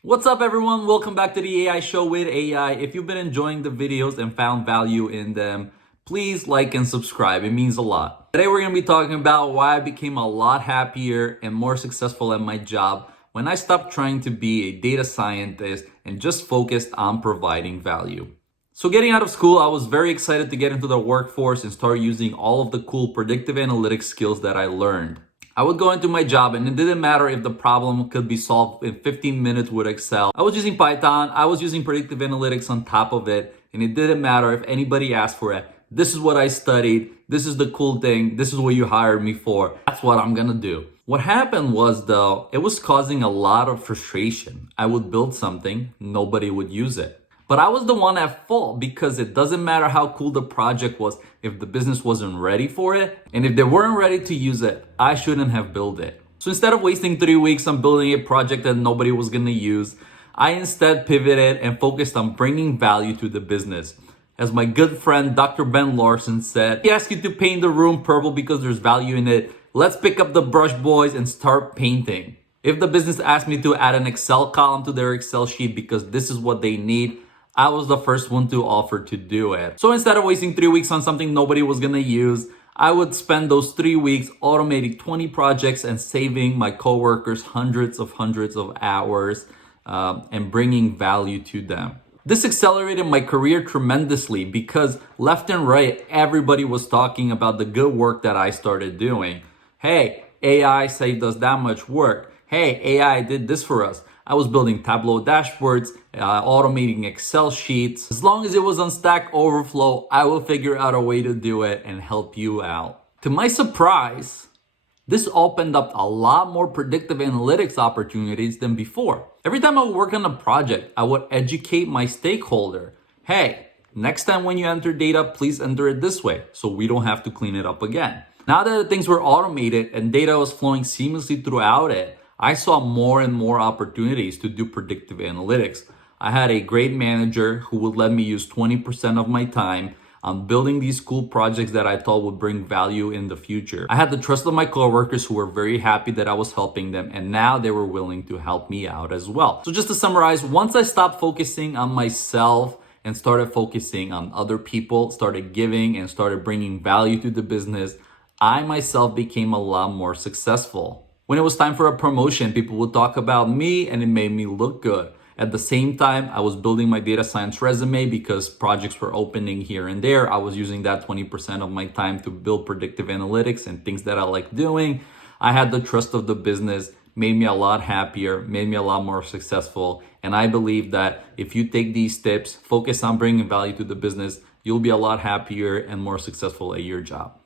What's up, everyone? Welcome back to the AI Show with AI. If you've been enjoying the videos and found value in them, please like and subscribe. It means a lot. Today, we're going to be talking about why I became a lot happier and more successful at my job when I stopped trying to be a data scientist and just focused on providing value. So getting out of school, I was very excited to get into the workforce and start using all of the cool predictive analytics skills that I learned. I would go into my job and it didn't matter if the problem could be solved in 15 minutes with Excel. I was using Python, I was using predictive analytics on top of it, and it didn't matter if anybody asked for it. This is what I studied, this is the cool thing, this is what you hired me for. That's what I'm gonna do. What happened was though, it was causing a lot of frustration. I would build something, nobody would use it. But I was the one at fault because it doesn't matter how cool the project was if the business wasn't ready for it. And if they weren't ready to use it, I shouldn't have built it. So instead of wasting 3 weeks on building a project that nobody was gonna use, I instead pivoted and focused on bringing value to the business. As my good friend Dr. Ben Larson said, he asked you to paint the room purple because there's value in it. Let's pick up the brush, boys, and start painting. If the business asked me to add an Excel column to their Excel sheet because this is what they need, I was the first one to offer to do it. So instead of wasting 3 weeks on something nobody was gonna use, I would spend those 3 weeks automating 20 projects and saving my coworkers hundreds of hours and bringing value to them. This accelerated my career tremendously because left and right, everybody was talking about the good work that I started doing. Hey, AI saved us that much work. Hey, AI did this for us. I was building Tableau dashboards, automating Excel sheets. As long as it was on Stack Overflow, I will figure out a way to do it and help you out. To my surprise, this opened up a lot more predictive analytics opportunities than before. Every time I would work on a project, I would educate my stakeholder. Hey, next time when you enter data, please enter it this way so we don't have to clean it up again. Now that things were automated and data was flowing seamlessly throughout it, I saw more and more opportunities to do predictive analytics. I had a great manager who would let me use 20% of my time on building these cool projects that I thought would bring value in the future. I had the trust of my coworkers who were very happy that I was helping them, and now they were willing to help me out as well. So just to summarize, once I stopped focusing on myself and started focusing on other people, started giving and started bringing value to the business, I myself became a lot more successful. When it was time for a promotion, people would talk about me and it made me look good. At the same time, I was building my data science resume because projects were opening here and there. I was using that 20% of my time to build predictive analytics and things that I like doing. I had the trust of the business, made me a lot happier, made me a lot more successful. And I believe that if you take these tips, focus on bringing value to the business, you'll be a lot happier and more successful at your job.